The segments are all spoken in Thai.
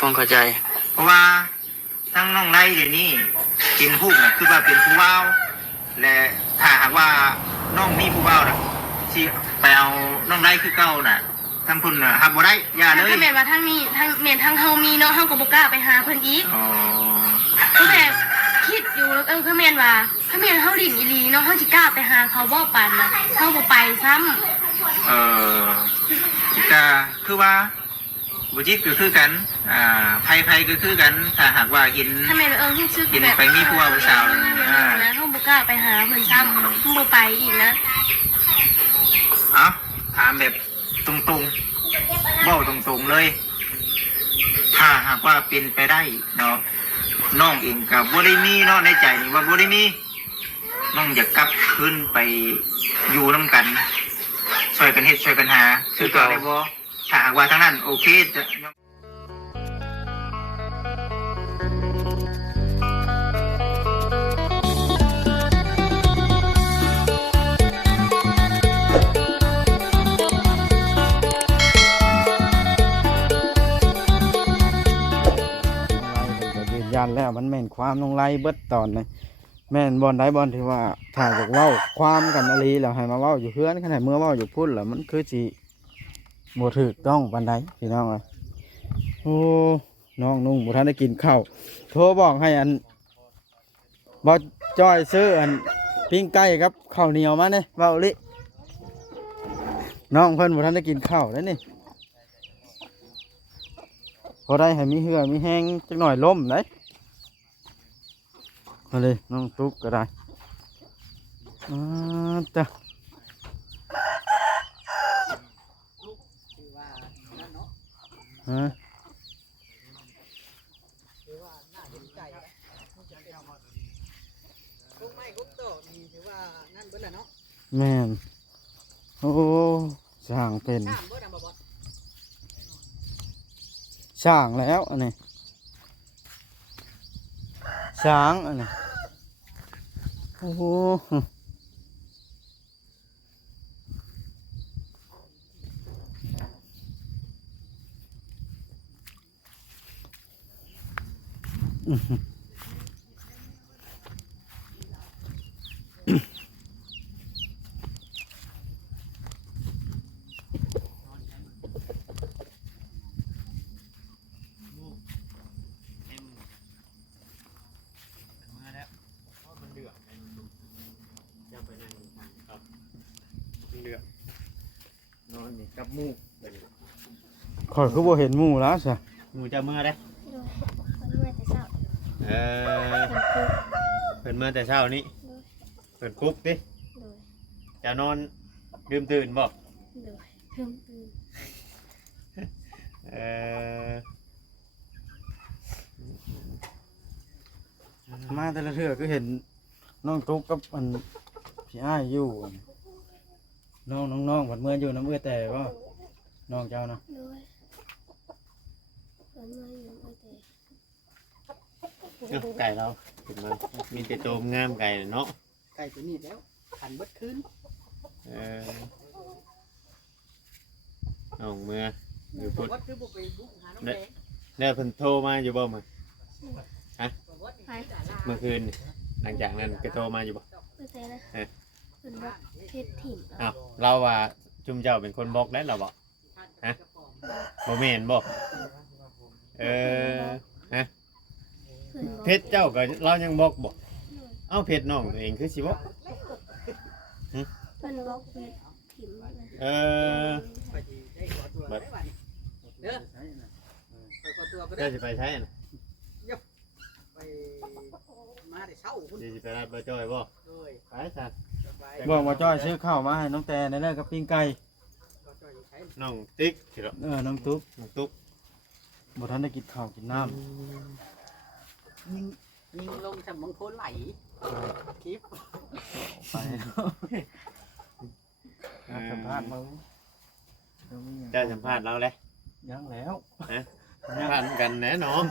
ผมเข้าใจเพราะว่าทั้งน้องไนเดี๋ยวนี้กินผู้เนี่ยคือว่าเป็นผู้ว่าวและถ้าหากว่าน้องมีผู้ว่าวน่ะสิไปเอาน้องไนคือเก่าน่ะทั้งคุณน่ะฮับบ่ได้อย่าเลยถ้าแม่นว่าทั้งนี้ทั้งแม่นทั้งเฮามีเนาะเฮาก็บ่กล้าไปหาเพิ่นอีกอ๋อคือแบบคิดอยู่แล้วคือแม่นว่าถ้าแม่นเฮาลิ้นอีหลีเนาะเฮาสิกล้าไปหาเขาบ่ปานน่ะเฮาบ่ไปซ้ำก็คือว่าบุจิตก็คือกันภัยก็คือกันถ้าหากว่าเห็นถ้าแม่นรู้สึกเห็นไปมีผู้ว่าผู้สาวนะเฮาบ่กล้าไปหาเพิ่นซ้ำเฮาบ่ไปอีกนะถามแบบตรงๆเบ้าตรงๆเลยถ้าหากว่าเป็นไปได้เนาะน้องเองกับบ่ได้มีเนาะในใจนี่ว่าบ่ได้มีน้องอยากกลับขึ้นไปอยู่น้ำกันช่วยกันเฮ็ดช่วยกันหาคือต่อได้บ่ถ้าหากว่าทั้งนั้นโอเคจะยันแล้วมันแม่นความลงไล่เบิดตอนเลยแม่นบอลได้บอลที่ว่าถ้าจากเว้าความกันอะไรแล้วให้มาเว้าอยู่เพื่อนขนาดเมื่อเว้าอยู่พุ่นแล้วมันคือสิบ่ถูกต้องปานใดพี่น้องเอ้ยโอ้น้องนุ่งบ่ทันได้กินข้าวโทรบอกให้อันบ่จ้อยซื้ออันปิ้งไก่ครับข้าวเหนียวมาเนี่ยเว้าลิน้องเพิ่นบ่ทันได้กินข้าวแล้วนี่พอได้ให้มีเหือมีแห้งจักหน่อยล้มได้มาเลยน้องตุ๊กก็ได้จ้ะฮะแม่นโอ้ช่างเป็นช่างแล้วอันนี้ช้างอันนี้โอ้โหนอนนี่กับหมู่ขอยคือบ่เห็นหมู่แล้วใช่หมู่จะเมื่อได้เพิ่นเมื่อแต่เช้านี้เพิ่นปลุกดิจะนอนลืมตื่นบ่มาแต่ละเทื่อก็เห็นน้องตุ๊กกับอันพี่อ้ายอยู่น้องผัดเมื่ออยู่น้ำเอื้อแต่ว่าน้องเจ้านะไก่เราถึงมามีแต่โจมงามไก่เนาะไก่ตัวนี้แล้วขันเบิดคืนน้องเมื่ออยู่พุ่นเนี่ยเพิ่นโทรมาอยู่บ่มื้อฮะเมื่อคืนหลังจากนั้นก็โทรมาอยู่บ่อ้าวเราว่าจุ่มเจ้าเป็นคนบอกได้หรอบ่ฮะบ่แม่นบ่ฮะเพชรเจ้าก็เรายังบอกบ่เอ้าเพชรน้องตัวเองคือสิบ่เพิ่นบอกเพชรถิ่มบัดเจ้าสิไปใช้น่ะไปมาได้เช้าพุ่นสิไปรับบ่จ้อยบ่ไปซั่นบอกว่าจ้อยซื้อข้าวมาให้น้องแต่ในเรื่องกับปิ้งไก่น้องติ๊กสิเหรอน้องตุ๊กบ่ทันได้กินข้าวกินน้ำยิงลงจากมังโคนไหลคลิปไปสัมภาษณ์มึงจะสัมภาษณ์เราเลยยังแล้วสัมภาษณ์กันแน่น้อง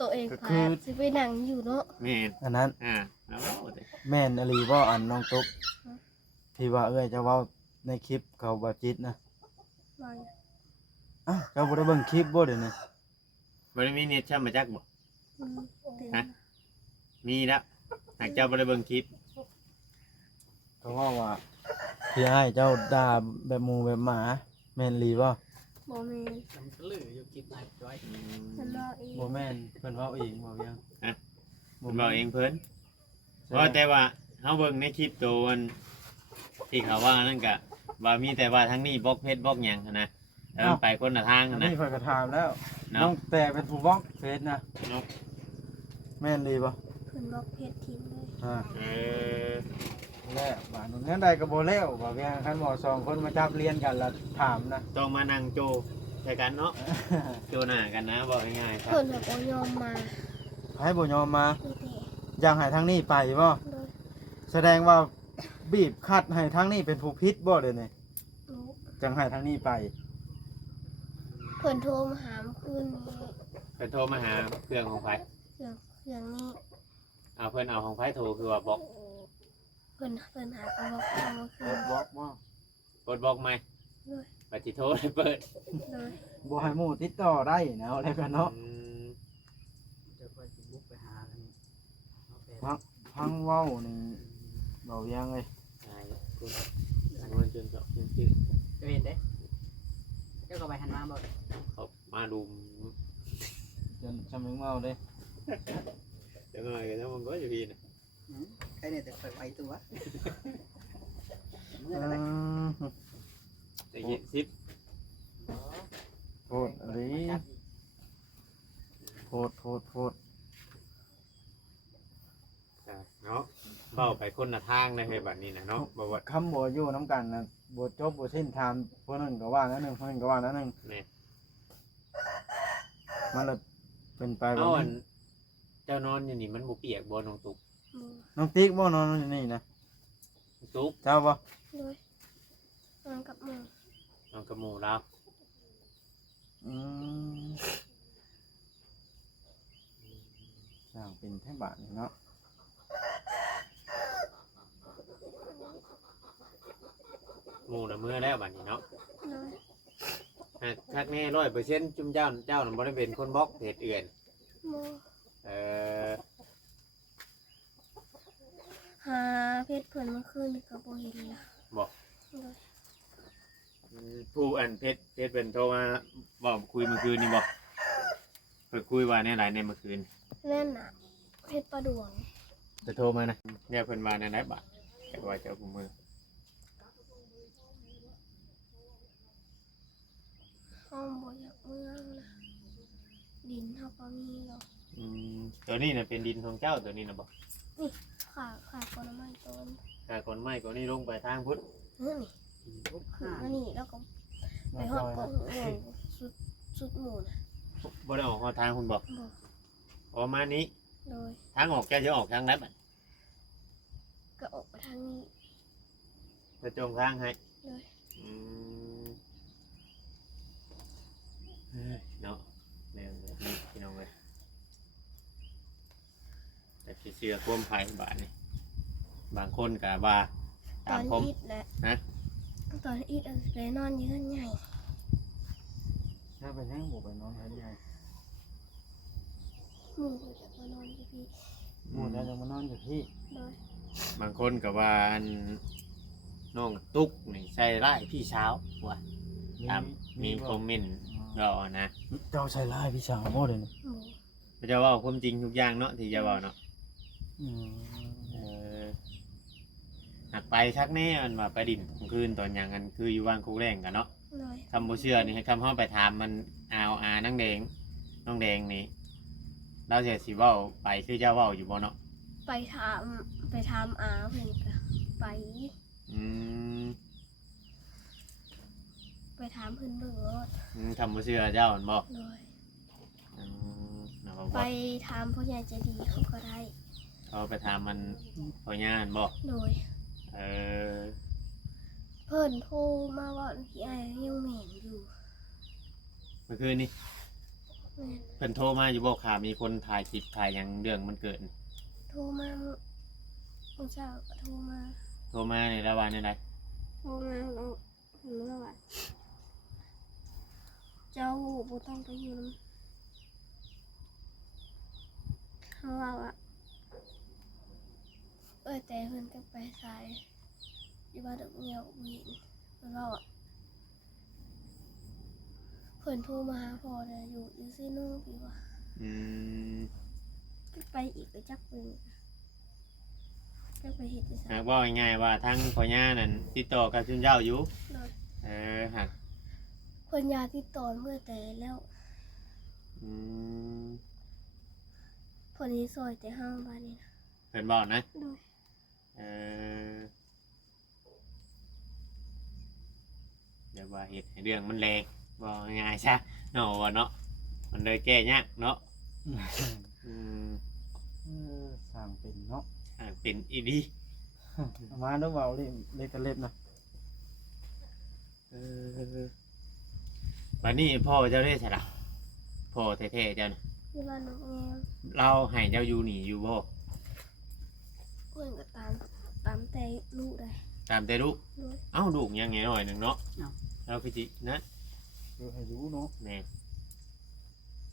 ตัวเองพาสิไปนั่งอยู่เนาะแม่นอันนั้นแม่นอลีบ่อันน้องตุ๊กที่ว่าจะเว้าในคลิปเขาบ่จิตนะ อ้าวเจ้าบ่ได้เบิ่งคลิปบ่เดี๋ยวนี้ บ่ได้มีเน็ตช่ำมาจักบ่ อืมเต็ม ฮะ มีแล้วหากเจ้าบ่ได้เบิ่งคลิป เขาว่าพี่ให้เจ้าด่าแบบหมูแบบหมาแม่นลีบ่ บ่แม่น จำตื้ออยู่คลิปไหนจ้อย ฉันรอเอง บ่แม่นเพิ่นเว้าเองบ่ยัง ผมบอกเองเพิ่นเพราะแต่ว่าเฮาเบิ่งในคลิปตัวมันที่เขาว่านั่นก็ว่ามีแต่ว่าทั้งนี้บล็อกเพจบล็อกหยังหั้นนะแล้วมันไปคนละทาง อั หั้ น นนะ นี้ข่อยก็ถามแล้ว เนาะ น้องแต่เป็นผู้บล็อกเฟซนะ เนาะ แม่นลีบ่ เพิ่นบอกเพจทิ้งเลย อ่า เออ แล้วบาดนั้นใดก็บ่แล้วว่าแม่นคันหมอสองคนมาจับเรียนกันแล้วถามนะ ต้องมานั่งโจใส่กันเนาะโจหน้ากันนะบอกง่ายๆครับ เพิ่นแบบบ่ยอมมา ให้บ่ยอมมา คือแต่ อยากให้ทางนี้ไปบ่ โดย แสดงว่าบีบคัดให้ทางนี้เป็นผู้ผิดบ่เด้อนี่ รู้ จังให้ทางนี้ไป เพิ่นโทรมาหาเมื่อคืนนี้ เพิ่นโทรมาหาเครื่องของไผ เครื่องนี้ เอาเพิ่นเอาของไผโทรคือว่าบอก เพิ่นหาเอาบอกเอาเมื่อคืน บล็อกบ่ กดบอกไหม โดย ปฏิโทรให้เปิด โดย บ่ให้หมู่ติดต่อได้นะอะไรกันเนาะ อืม เดี๋ยวค่อยสิบุกไปหากันเอาแต่ พังเว้านี่เบายังเลย ใช่คุณมันจนแบบจริง เจ้าเห็นเด้เจ้าก็ไปหันมาบ่ ๆเขามาดู จนจำมึงเมาเด้ เดี๋ยวหน่อยกันมันก็อยู่พี่นะ ใครเนี่ยแต่ค่อยไปตัวเมื่ อื อไหร่ ม แต่เย็นซิป โพดอะไรโพด เนาะเบ้าไปคนละทางเลยเฮ้ยบัดนี้นะเนาะบอกว่า คำบ่อยู่น้ำกันนะบ่จบบ่สิ้นถามผู้นึงก็ว่านั่นนึงผู้นึงก็ว่านั่นนึง เนี่ย มันเลยเป็นไปแบ เอา บ อัน นี้ เจ้านอนอยู่นี่มันบุเปียกบ่น้องตุ๊ก บ่ น้องติ๊กบ่นอนอยู่นี่นะ ตุ๊ก เจ้าบ่ โดยนอนกับหมู่ น้องกระหมูแล้ว อืมสร้างเป็นแท่บาทนี่เนาะ หมูน่ะเมื่อแล้วบัดนี้เนาะ โดย คักแน่100%จุ่มเจ้าน่ะบ่ได้เป็นคนบล็อกเพจอื่น บ่ เออ หาเพจเพิ่นเมื่อคืนนี่ก็บ่เห็นละ บอก โดย ผู้อันเพชรเป็นโทรมาบอกคุยเมื่อคืนนี่บอกไปคุยว่าในไรในเมื่อคืน นั่นน่ะเพชรประดวง จะโทรมานะเนี่ยเพิ่นว่าในไหนบาทแต่ว่าเจ้าผู้มือ ห้องบ่อยากเมืองนะดินเฮาก็มีหรอก ตัวนี้น่ะเป็นดินของเจ้าตัวนี้นะบอก ขาผลไม้ต้น ถ้าคนไม่ก็นี่ลงไปทางพุทธ นี่ขึ้นมานี่แล้วก็ไปฮอดก็หงสุดหมู่นะ บ่ได้ออกหอทางคุณบอก บ่ ออกมานี้ โดย ทางออกแกจะออกทางไหนบัด ก็ออกไปทางนี้ จะจงทางให้ โดย อืมเฮ้ยเนาะเรื่องแบบนี้พี่น้องเลยแต่สิเชื่อความภัยบาทนี่บางคนก็ว่า ต ตา อ ม น ผม อีดแหละ ฮะ ตอนอีดเลยนอนยืนใหญ่ ถ้าไปแท่งบ่ไปนอนเฮ็ดใหญ่ หมู่ก็จะมานอนที่พี่ หมู่แล้วจะมานอนอยู่ที่ โดย บางคนก็ว่าอันน้องตุ๊กนี่ใส่ร้ายพี่เช้าว่าตามมีคอมเมนต์ก็นะ เจ้าใส่ลายพี่สาวบ่เด้นี่ หมู่ เขาจะเว่าความจริงทุกอย่างเนาะที่จะเว่าเนาะ อืม เออหักไปชักแน่มันว่าไปดินกลางคืนตอนอย่างนั้นคืออยู่ว่างคูแรงกันเนาะ โดย คำบ่เชื่อนี่ให้คำเข้าไปถามมันเอานั่งแดงน้องแดงนี่เราเสียสิเว้าไปคือเจ้าเว้าอยู่บ่เนาะ ไปถามอาเพิ่นก็ไป อืม ไปถามเพิ่นเบิ่งรถ คำบ่เชื่อเจ้ามันบ่ โดย อืมเอา ไป บ่ ถามผู้ใหญ่ใจดีเขาก็ได้ เขาไปถามมันพอย่านบ่ โดย เออ เพิ่นโทรมาว่าพี่ไอ้ยังเหม็นอยู่ เมื่อคืนนี้ แม่น เพิ่นโทรมาอยู่บ่ค่ะมีคนถ่ายคลิปถ่ายหยังเรื่องมันเกิดนี่ โทรมาเมื่อเช้าก็โทรมา โทรมาในระหว่างนี้ไร โทรมาแล้วเมื่อวาน เจ้าบ่ต้องไปอยู่นำเขาว่าแต่เพิ่นก็ไปสายอยู่บ้านดอกเงี้ยววีนเพิ่นว่าเพิ่นโทรมาหาพ่อเนี่ยอยู่ซีโน่พี่ว่า อืม ไปอีกก็จักปืนจักไปเฮ็ดจังซั่ หาน กว่าง่ายๆว่าทั้งพ่อย่านั่นติดต่อกับชุนเจ้าอยู่ โดย หัก เพิ่นยาติดต่อเมื่อแต่แล้ว อืม เพิ่นสิซอยแต่ห้างบ้านนี้นะ เพิ่นบอกนะ โดย เดี๋ยวว่าเฮ็ดให้เรื่องมันแรงบอกง่ายๆซะเนาะว่าเนาะมันเลยแก้ยากเนาะอืม สร้างเป็นเนาะ เป็นอีดี เอามาดูเบาเล็กกระเล็บนะ วันนี้พ่อเจ้าได้ใช่หรอพ่อแท้ๆเจ้าน่ะ อยู่บ้านนกแงว เราให้เจ้าอยู่หนีอยู่บ่ เพิ่นก็ตามแต่ลูกได้ ตามแต่ลูก โดย เอ้าลูกยังไงหน่อยหนึ่งเนาะเราคือจินะ คือให้รู้เนาะ แม่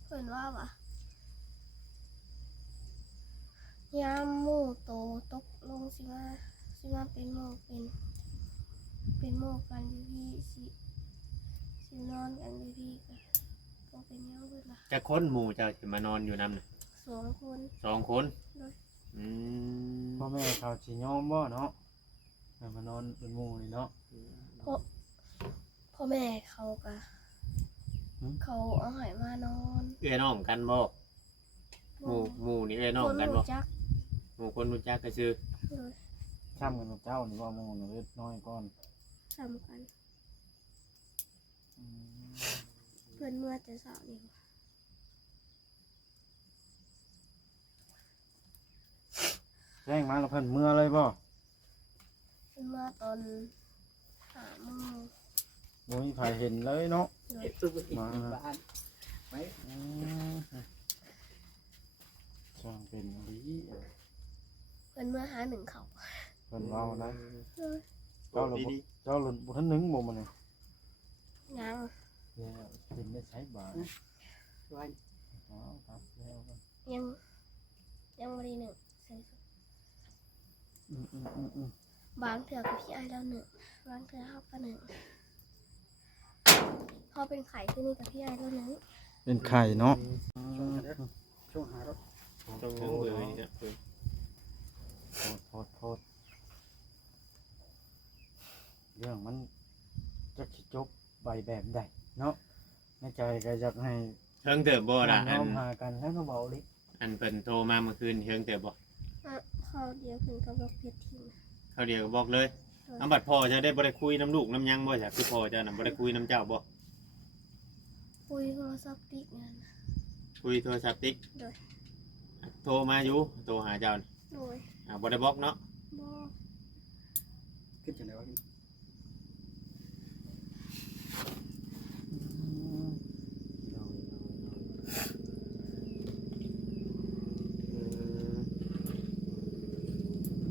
เพิ่นว่ายามหมู่โตตกลงสิมาเป็นหมู่เป็นหมู่กันอยู่พี่สินอนกันอยู่พี่ก็เป็นหยังเบิดล่ะ จะค้นหมู่เจ้าจะมานอนอยู่นำน่ะ 2 คน 2 คน โดย อืม พ่อแม่เขาสิยอมบ่เนาะให้มานอนเป็นหมู่นี่เนาะ พ่อแม่เขาก็เขาเอาให้มานอน เอื้อน้องกันบ่หมู่นี่เอื้อน้องกันบ่ รู้จัก หมู่คนรู้จักก็ชื่อ โดย ช้ำกันกับเจ้านี่ว่าหมู่นี่เล็กน้อยก่อน สำคัญ อืม เพื่อนเมื่อแต่เช้านี่ แจ้งมาแล้วเพิ่นเมื่อเลยบ่ เพื่อนเมื่อตอน5 โมง บ่มีไผเห็นเลยเนาะ โดย เก็บตู้ที่บ้านไว้ อืมสร้างเป็นอีหลี เพื่อนเมื่อหา1เขา เพิ่นเว้านะ โดย เจ้าหลุดเจ้าหลุดบ่ทันนึงบ่มื้อนี้ ยัง แล้วเป็นได้ใช้บาท ไว้ อ๋อครับแล้วก็ ยังบ่ได้หนึ่งใส่สุด อืม บางเถื่อกับพี่ไอ้แล้วหนึ่งบางเถื่อเขาก็หนึ่งพอเป็นไข่ที่นี่กับพี่ไอ้แล้วหนึ่ง เป็นไข่เนาะ ช่วงหารถ ตรงนั้นเลยเนี่ย โทษเรื่องมันจะสิจบใบแบบใดเนาะในใจก็อยากให้ เฮิงเติบบ่ล่ะ น้อมหากันแล้วก็เบาลิ อันเพิ่นโทรมาเมื่อคืนเฮิงเติบบ่ เขาเดียวถึงกับบอกเพชรทีม เขาเดียวก็บอกเลยน้ำบัดพ่อจะได้บ่ได้คุยน้ำลูกน้ำยังบ่จ้ะคือพ่อเจ้าน่ะบ่ได้คุยน้ำเจ้าบ่ คุยโทรศัพท์ติ๊กงาน คุยโทรศัพท์ติ๊ก โดย โทรมาอยู่โทรหาเจ้าน่ะ โดย บ่ได้บอกเนาะ บอ ขึ้นจากไหนวะ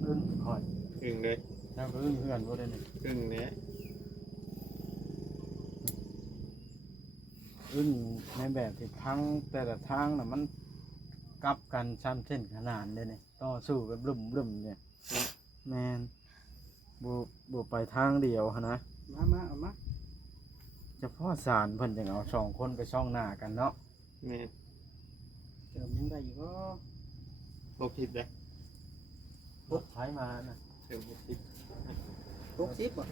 อึ้งคอย ครึ่งเลย แล้วก็อึ้งเพื่อนบ่ได้นี่ ครึ่งเนี้ย อึ้งในแบบที่ทั้งแต่ละทางน่ะมันกลับกันซ้ำเส้นขนาดเลยนี่ต่อสู้กันบึ้มเนี่ยแม่นบ่ไปทางเดียวหั้นนะ มาเอามา เฉพาะสารเพิ่นจังเอาสองคนไปช่องหน้ากันเนาะ แม่ เติมยังได้อยู่ก็ 60เลย รถไถมาน่ะ เติม60 60บ่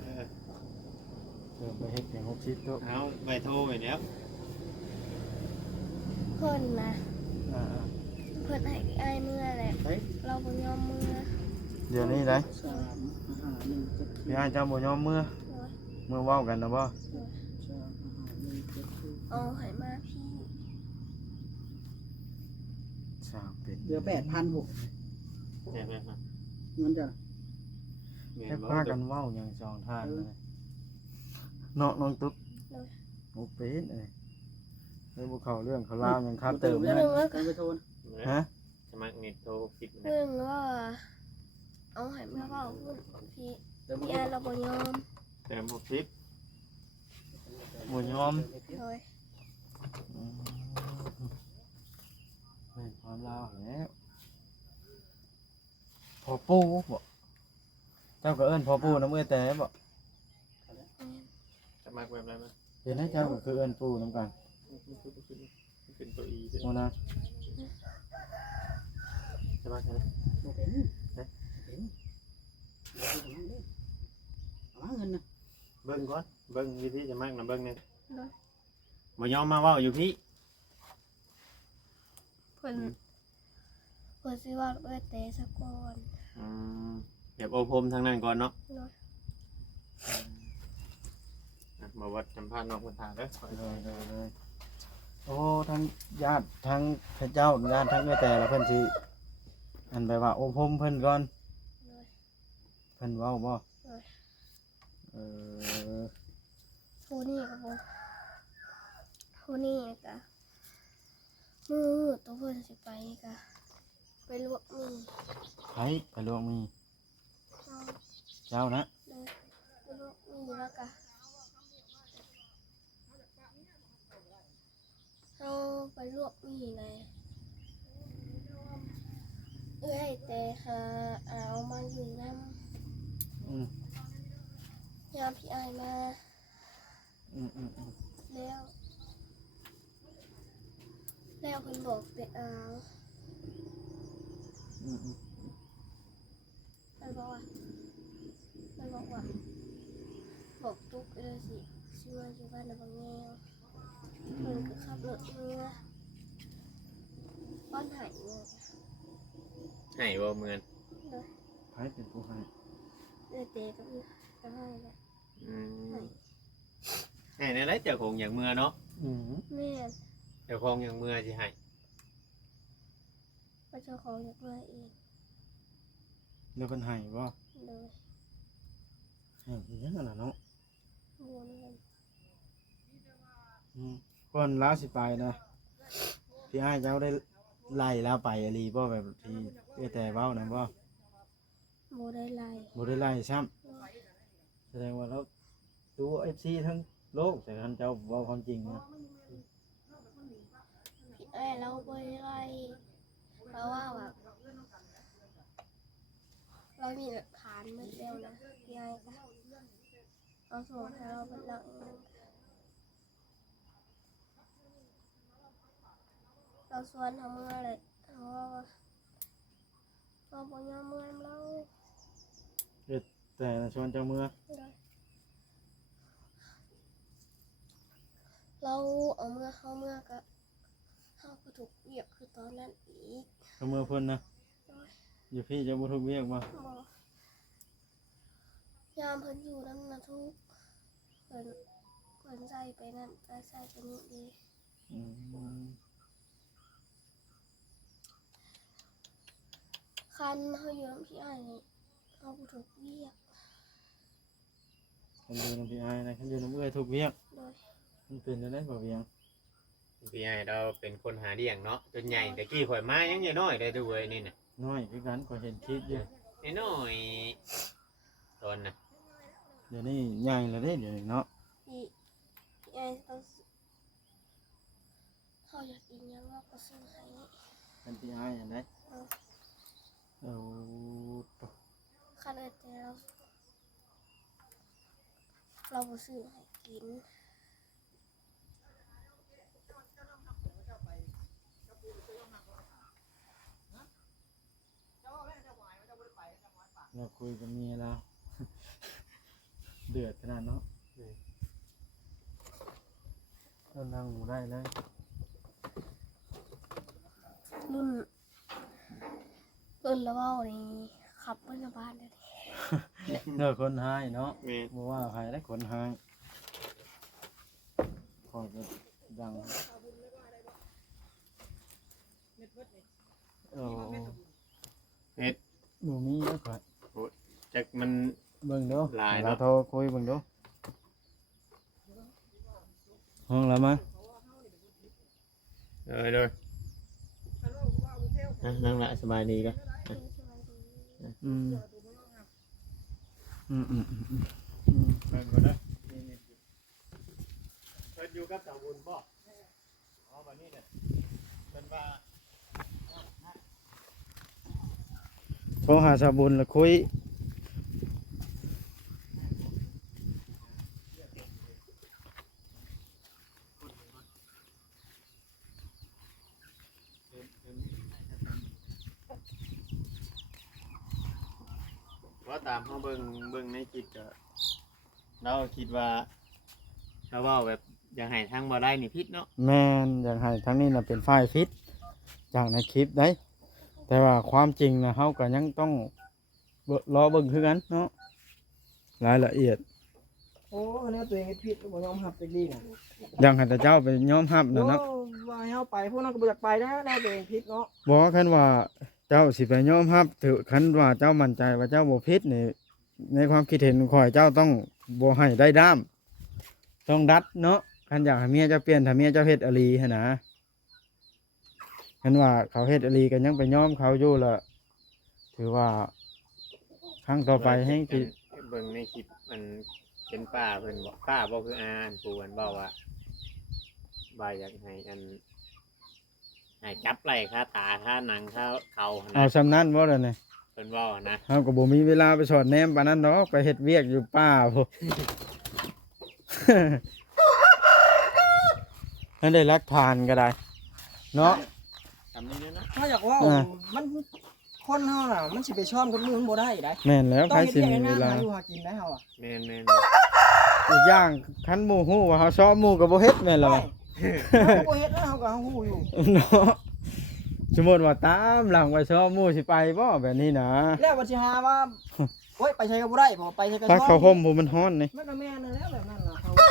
เพิ่มไปเฮ็ดเพียง60ตัว เอาไปโทรไปแล้ว เพื่อนนะ อ่า เพื่อนให้พี่ไอ้เมื่อแหละ ไป เราบ่ยอมเมื่อ เดี๋ยวนี้ได้ 3 5 1 7 พี่อ้ายเจ้าบ่ยอมเมื่อ โดย เมื่อเว้ากันนะบ่ 3 5 1 7 เอาให้มาพี่ สร้างเป็น เดือ8,000บุ แม่นมา เงินจะ แม่ แค่ นบ่ พากันเว้าอย่างสองทางเลยเนาะน้องตุ๊ก โดย โอ้เป็นเอ้ยแล้วบ่เข้าเรื่องเขาลาวยังคัดเติม เล เลย ย กันไปโทน ฮะ สมัครเน็ตโทร10นะ เพื่อนว่าเอาให้มาเฝ้าเพื่อนพี่ เติม พี่ไอ้เราบ่ยอม เติม60 บ่ยอม โดย อืมแม่นความลาวแล้วพอปู่บ่เจ้าก็เอิ้นพอปู่น้ำเอ้ยแต่บ่ จะมากแบบไรมั้ย เห็นให้เจ้าก็คือเอิ้นปู่น้ำกัน เป็นตัวอีใช่ โมนะ จะมากแค่ไหน บ่เป็นบ่เป็นเอาเงินนะ เบิ่งก่อนเบิ่งวิธีจะมากนะเบิ่งเนี่ย โดย บ่ยอมมาเว้าอยู่พี่ เพิ่นสิว่าเอ้ยแต่ซะก่อน เดี๋ยวโอพรมทางนั้นก่อนเนาะ โดย มาวัดสัมภาษณ์น้องคนถามเด้อ เลยโอ้ทั้งญาติทั้งพระเจ้าญาติทั้งเอ้ยแต่ละเพิ่นสิอันไปว่าโอ้พรมเพิ่นก่อน โดย เพิ่นเว้าบ่ โดย เออ ผู้นี่ก็บ่ผู้นี่ก็มือตัวเพิ่นสิไปก็ไปลวกมือ ไผไปลวงมี เอา เจ้านะ เลยไปลวกมือแล้วก็เอาไปลวกมือเลยเอ้ยแต่หาเอามาอยู่นำ อืม ยามพี่อายมา อืม แล้วเพิ่นบอกแต่เอา อืม มันบอกว่าบอกตุ๊กเลยสิมาอยู่บ้านในบางแง่เพิ่นก็ขับรถเมื่อบ้านหายเมื่อ ให้บ่เหมือน โดย ไผเป็นผู้ให้ เตะก็ให้แหละ ให้ในไรเจ้าของอย่างเมื่อเนาะ อืม แม่น เจ้าของอย่างเมื่อสิให้ พระเจ้าของอยากมาเอง แล้วเพิ่นให้บ่ โดย ให้อีหยังนั่นล่ะเนาะ บัวนั่น ก่อนลาสิไปนะพี่อ้ายเจ้าได้ไล่ลาไปอหลีบ่แบบที่เอ้ยแต่เว้านั่นบ่ บัวได้ไล่ บ่ได้ไล่ซ้ำแสดงว่าเราดู FC ทั้งโลกแต่คันเจ้าเว้าความจริงนะ พี่ไอ้เราบัวได้ไล่เพราะว่าแบบเรามีหลักฐานหมดแล้วนะพี่ไอ้ก็เอาส่งให้เราเป็นหลักเราชวนทำเมื่อเลยเพราะว่าเราบอกยอมเมื่อเรา แต่ชวนเจ้าเมื่อ เราเอาเมื่อเข้าเมื่อก็เข้าก็ถูกเหยียบคือตอนนั้นอีก เจ้าเมื่อเพิ่นนะอยู่พี่เจ้าบ่ทุกเวียกบ่ บอกยามเพิ่นอยู่นั่นนะทุกเพิ่นใส่ไปนั่นแต่ใส่ไปนี่ดี อืม คันเขาอยู่น้ำพี่ไอ้นี่เขาก็ถูกเหยียบ คันอยู่นำพี่อ้ายนะคันอยู่นำเอ้ยทุกเวียก โดย มันเป็นจังได๋บ่เวียง พี่ให้เราเป็นคนหาเลี้ยงเนาะจนใหญ่แต่กี้ข่อยมายังน้อยได้ด้วยนี่น่ะ น้อยคือกันก็เห็นคลิปอยู่ น้อยตอนน่ะ เดี๋ยวนี้ใหญ่แล้วเด้เดี๋ยวนี้เนาะ พี่ไอ้เขาอยากกินยังเราก็ซื้อให้ คันพี่อ้ายอันใดเอา คันเอิดแต่เราบ่ซื้อให้กิน เราคุยกับเมียแล้ว เดือดขนาดเนาะเรานั่งบ่ได้เลย รุ่นละเว้านี่ขับไปในบ้านได้ เด้อคนหายเนาะ แม่ บ่ว่าใครได้คนหายคอยจะดังโอ้ เฮ็ด บ่มีแล้วข่อย จักมัน เบิ่งดู หลาย เรา เนาะ โทรคุยเบิ่งดูห้องละมั้ง เลยนั่งละสบายดีก็ อืมเบิ่งก่อนเด้อเพิ่นอยู่กับสาวบุญบ่ โทรหาสาบุญแล้วคุยว่าตามเขาเบิ่งในคลิปก็เราคิดว่าถ้าเว่าแบบอยากให้ทางบ่ได้นี่ผิดเนาะ แม่นอยากให้ทั้งนี้น่ะเป็นฝ่ายฟิตจากในคลิปได้ แต่ว่าความจริงนะเฮาก็ยังต้องรอเบิ่งคือกันเนาะรายละเอียด โอ้เนี่ยตัวเองผิดบ่ยอมรับจักดีน่ะ อย่างให้แต่เจ้าไปยอมรับนะเนาะ ว่าให้เฮาไปพวกนั้นก็บ่อยากไปนะแน่ตัวเองผิดเนาะ บอกคันว่าเจ้าสิไปยอมรับถือคันว่าเจ้ามั่นใจว่าเจ้าบ่ผิดนี่ในความคิดเห็นของข้อยเจ้าต้องบ่ให้ได้ด้ามต้องดัดเนาะคันอยากให้เมียเจ้าเปลี่ยนถ้าเมียเจ้าเฮ็ดอหลีหันนะคันว่าเขาเฮ็ดอหลีก็ยังไปยอมเขาอยู่ละถือว่าครั้งต่อไปแห่งสิ เบิ่งในคลิปมันเป็นป้าเพิ่นบอกป้าบอกคืออาอันปูอันบอกว่าอยากให้ให้จับไหล่ค่าตาค่าหนังค่าเขานะ เอาซำนั้นบ่ล่ะนี่ เพิ่นบอกนะ เฮาก็บ่มีเวลาไปสอนแนมปานนั้นดอกไปเฮ็ดเวียกอยู่ป่าพุ่น นั่นได้รักทานก็ได้เนาะ ทำนี้นะ ถ้าอยากเว่า อ่า มันคนเฮาน่ะมันสิไปช้อมกับมือมันบ่ได้ได้ แม่นแล้ว ต้ ใค อ รง เฮ็ด สิ เวียก มี ให้ เว งาน ลา หาอยู่หากินได้เฮาอ่ะ แม่น อีกอย่างคันหมู่ฮู้ว่าเฮาชอบหมู่ก็บ่เฮ็ดแม่นแล้ว ไม่ วะ เฮาบ่เฮ็ดแล้วเฮาก็เฮาฮู้อยู่ เนาะสมมุติว่าตามหลังว่าชอบหมู่สิไปบ่แบบนี้นะ แล้วว่าสิหาว่าโอ๊ยไปใช้ก็บ่ได้บ่ไปใช้ก็ ถ้า ช้อ เขาห่มผู้มันฮ้อนนี่ มันก็แม่นนั่นแหล้วแบบนั้นน่ะเขา